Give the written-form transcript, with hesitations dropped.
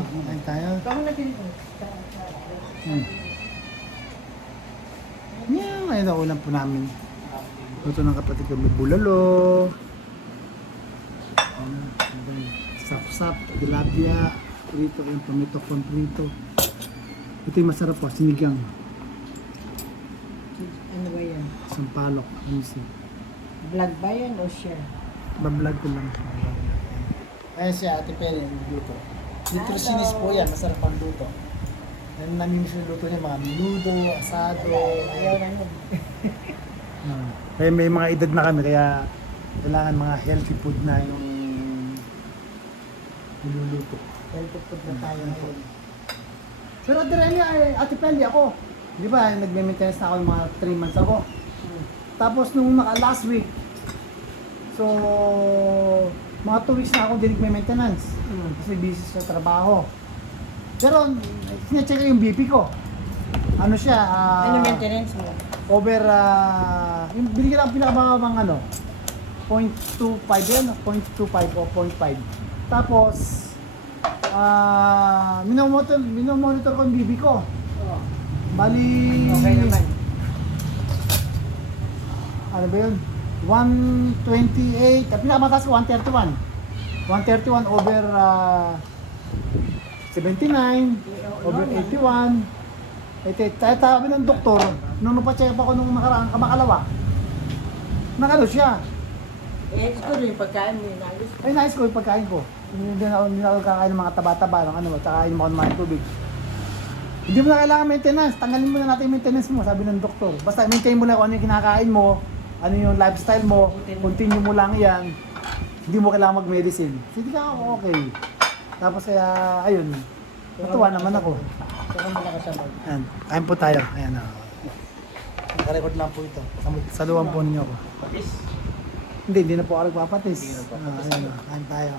Kain tayo. Kamu na dito. Yeah, ngayon ang ulam po namin. Luto ng kapatid ko. May bulalo. Sap-sap, tilapia, prito, yung tomato con prito. Ito yung masarap po, sinigang. Ano ba yan? Sampalok, music. Vlog ba yan o share? Bablog ko lang. Ayan siya, Ate Pele, luto. Nutritionist po yan, masarap ang luto. Namimiss yung luto niya, mga minudo, asado. Ayaw na yun. Kaya may mga edad na kami, kaya kailangan mga healthy food na yung niluluto. Healthy food na tayo ngayon. Pero Ate Pele, ako, di ba, nagme-maintenance na ako yung mga 3 months ago. Tapos nung last week, so, mga 2 weeks na ako hindi nagme-maintenance. Kasi busy sa trabaho. Pero, sinecheck ko yung BP ko. Ano siya? Ano maintenance mo? Over, yung binigyan ang pinakamababang ano, 0.25 yan, 0.25 o 0.5. Tapos, minomonitor ko yung BP ko. Oo. Bali, Okay naman. ano ba yun? 128, pinakamataas ko 131. 131 over 79, over 81. Kaya sabi ng doktor, nung napacheck ako nung nakaraang kamakalawa, nakano siya. Eh, ito rin yung pagkain mo, inalis. Ay, nais ko yung pagkain ko. Hindi na ako kakain ng mga taba-taba, ng ano, tsaka kain mo ako ng mga tubig. Hindi mo na kailangan maintenance, tanggalin mo na natin yung maintenance mo, sabi ng doktor. Basta maintain mo lang kung ano yung kinakain mo, ano yung lifestyle mo, continue mo lang yan. Hindi mo kailangan mag-medicine. Hindi ka okay. Tapos kaya, ayun, natuwa naman ako. Saka mo nakasabag. Ayan, kain po tayo. Ayan, nakarecord lang po ito. Saluhan po ninyo ako. Patis. Hindi na po ako nagpapatis. Hindi na nagpapatis. Ayan, kain tayo.